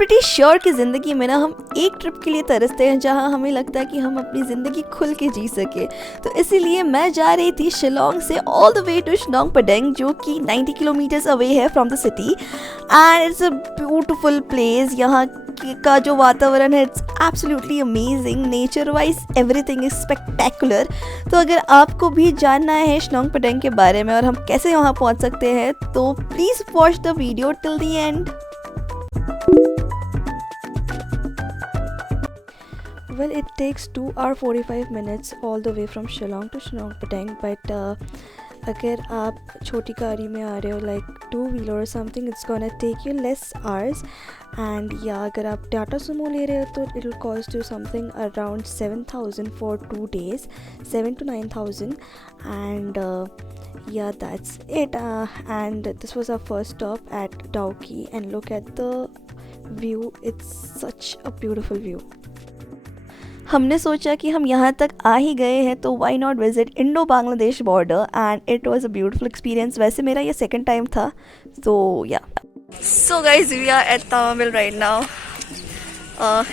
Pretty sure कि ज़िंदगी में ना हम एक ट्रिप के लिए तरसते हैं जहां हमें लगता है कि हम अपनी ज़िंदगी खुल के जी सके। तो इसीलिए मैं जा रही थी शिलोंग से all the way to Shillong Padeng, जो कि 90 किलोमीटर्स अवे है from the city, and it's a beautiful place. यहाँ का जो वातावरण है it's absolutely amazing, nature wise everything is spectacular. तो अगर आपको भी जानना है शिलोंग पडेंग के बारे में और हम कैसे वहाँ पहुँच सकते हैं, तो please watch the video till the end. Well, it takes 2 hour 45 minutes all the way from Shillong to Shillong Padang, but अगर आप छोटी गाड़ी में आ रहे हो लाइक टू व्हीलर और something, it's gonna take you less hours. And या अगर आप टाटा सुमो ले रहे हो तो it will cost you something around 7,000 for 2 days, 7 to 9,000। and yeah, that's it. And this was our first stop at Dauki, and look at the view, it's such a beautiful view। हमने सोचा कि हम यहाँ तक आ ही गए हैं तो why not visit Indo Bangladesh border, and it was a beautiful experience. वैसे मेरा ये सेकंड टाइम था, तो yeah. So guys, we are at Tamil right now.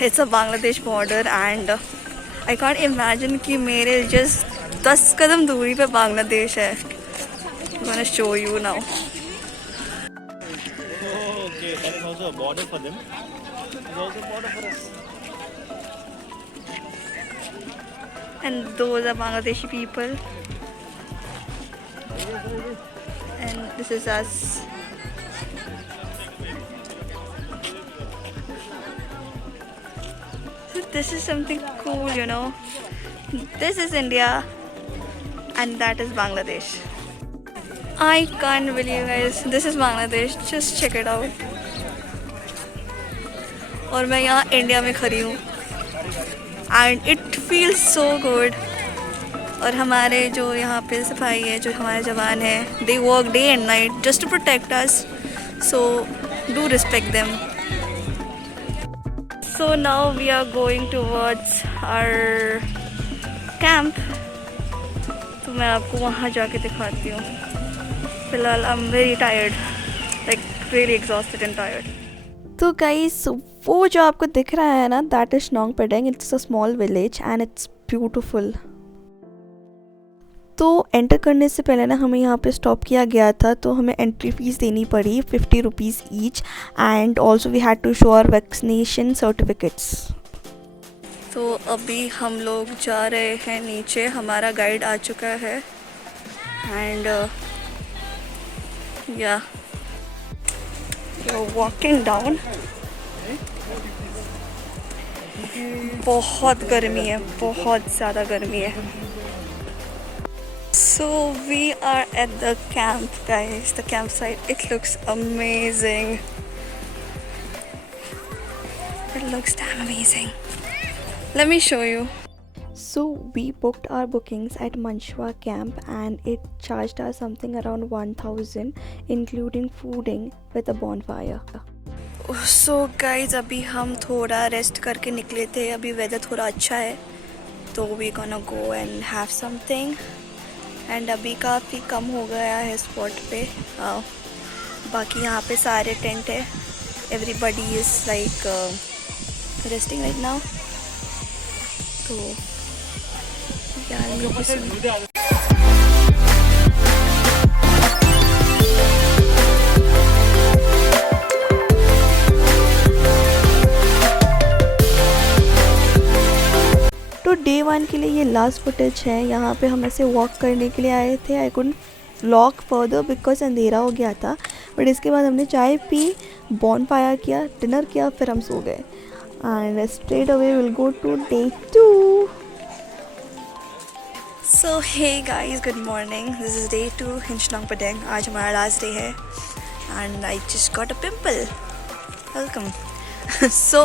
It's a Bangladesh border and I can't imagine कि मेरे जस्ट 10 कदम दूरी पे बांग्लादेश है। I want to show you now. Okay, that is also a border for them. It's also a border for us. And those are Bangladeshi people, and this is us. So this is something cool, you know. This is India and that is Bangladesh. I can't believe, guys, this is Bangladesh. Just check it out. और मैं यहाँ इंडिया में खड़ी हूँ and it feels so good। और हमारे जो यहाँ पे सिपाही है, जो हमारे जवान हैं, they work day and night just to protect us, so do respect them। So now we are going towards our camp। तो मैं आपको वहाँ जाके दिखाती हूँ। फिलहाल I'm very tired, like really exhausted and tired। तो गाइस, वो जो आपको दिख रहा है ना, that is Shillong Padeng. It's a small village and it's beautiful. तो एंटर करने से पहले ना हमें यहाँ पे स्टॉप किया गया था, तो हमें एंट्री फीस देनी पड़ी 50 rupees each, and also we had to show our vaccination certificates. तो अभी हम लोग जा रहे हैं नीचे, हमारा गाइड आ चुका है एंड या वॉकिंग डाउन। बहुत गर्मी है, बहुत ज़्यादा गर्मी है। So we are at the camp, guys, the campsite. It looks amazing. It looks damn amazing. Let me show you. So we booked our bookings at Manshwa camp and it charged us something around 1,000 including fooding with a bonfire। So guys, अभी हम थोड़ा रेस्ट करके निकले थे। अभी वेदर थोड़ा अच्छा है तो we gonna go and have something। And अभी काफ़ी कम हो गया है स्पॉट पे। बाकी यहाँ पे सारे टेंट है, everybody is like resting right now. तो यार तो डे 1 के लिए ये लास्ट फुटेज है। यहाँ पे हम ऐसे वॉक करने के लिए आए थे। I couldn't vlog further because अंधेरा हो गया था, बट इसके बाद हमने चाय पी, बॉनफायर किया, डिनर किया, फिर हम सो गए and straight away will go to day 2। So hey guys, good morning. This is day 2 in Shillong Padeng. आज हमारा लास्ट डे है and I just got a pimple. Welcome. So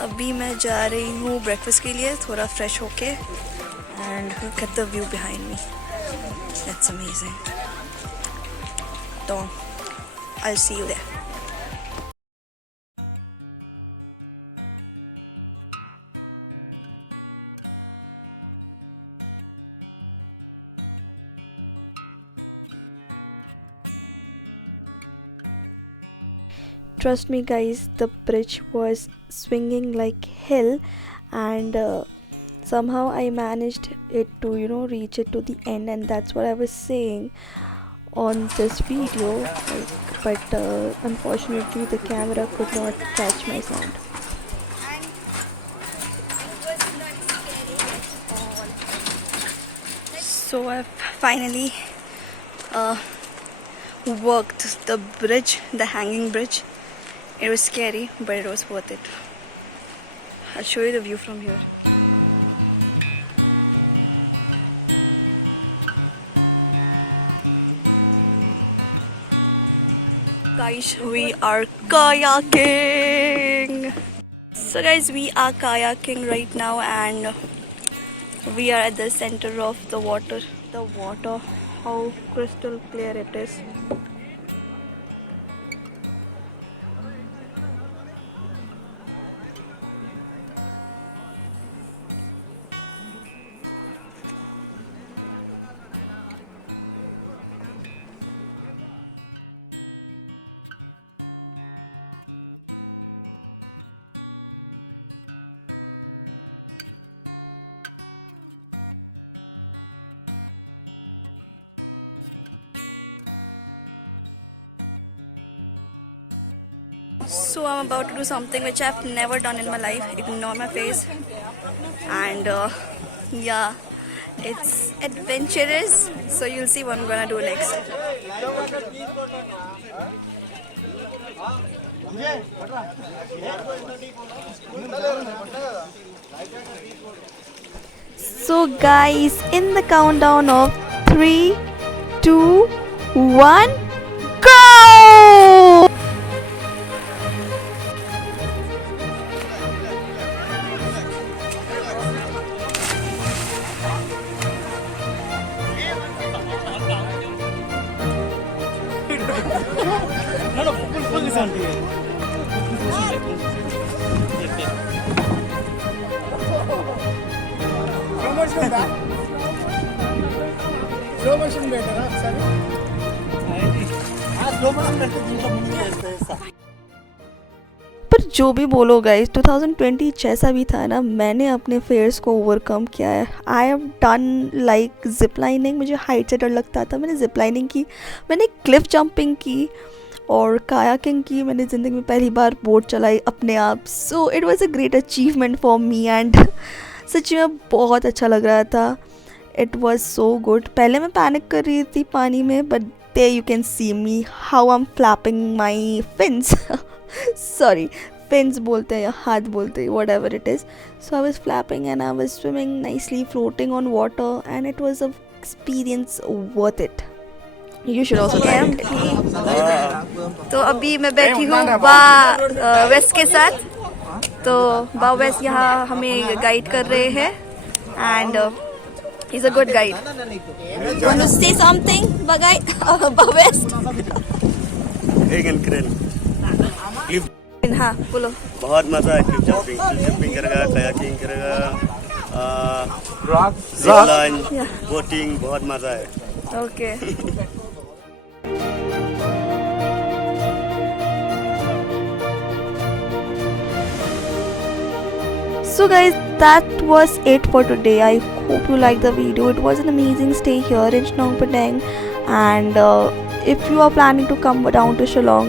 अभी मैं जा रही हूँ ब्रेकफास्ट के लिए, थोड़ा फ्रेश होके, and look at the view behind me, that's amazing. तो I will see you there. Trust me guys, the bridge was swinging like hell, and somehow I managed it to reach it to the end, and that's what I was saying on this video, like, but unfortunately the camera could not catch my sound. So I've finally worked the bridge, the hanging bridge. It was scary, but it was worth it. I'll show you the view from here. Guys, we are kayaking. So guys, we are kayaking right now, and we are at the center of the water. The water, how crystal clear it is. So I'm about to do something which I've never done in my life. Ignore my face. And yeah, it's adventurous. So you'll see what I'm gonna do next. So guys, in the countdown of 3, 2, 1, go! No, pull this on. Slow motion better ఒకసారి slow motion పెడితే దీంట్లో ముందు చేస్తా पर जो भी बोलो गाइस, 2020 जैसा भी था ना, मैंने अपने फेयर्स को ओवरकम किया है. I have done like zip lining. मुझे हाइट से डर लगता था, मैंने जिप लाइनिंग की, मैंने क्लिफ जंपिंग की और कायाकिंग की. मैंने ज़िंदगी में पहली बार बोट चलाई अपने आप. So it was a great achievement for me, and such में बहुत अच्छा लग रहा था. It was so good. पहले मैं पैनिक कर रही थी पानी में, but there you can see me how I'm flapping my fins. Sorry, fins बोलते हैं या हाथ बोलते हैं, whatever it is. So I was flapping and I was swimming nicely, floating on water, and it was a experience worth it. You should also try it. तो अभी मैं बैठी हूँ वेस्ट के साथ. तो वेस्ट यहाँ हमें गाइड कर रहे हैं, and he's a good guide. Want to say something, Bagay? West? हाँ, बोलो. बहुत मजा है. क्लिफ जंपिंग करेगा, कायाकिंग करेगा, जिप लाइन, बोटिंग, बहुत मजा है. Okay. So guys, that was it for today. I hope you liked the video. It was an amazing stay here in Shillong Padang, and if you are planning to come down to Shillong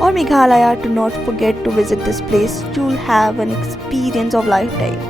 or Meghalaya, do not forget to visit this place. You'll have an experience of lifetime.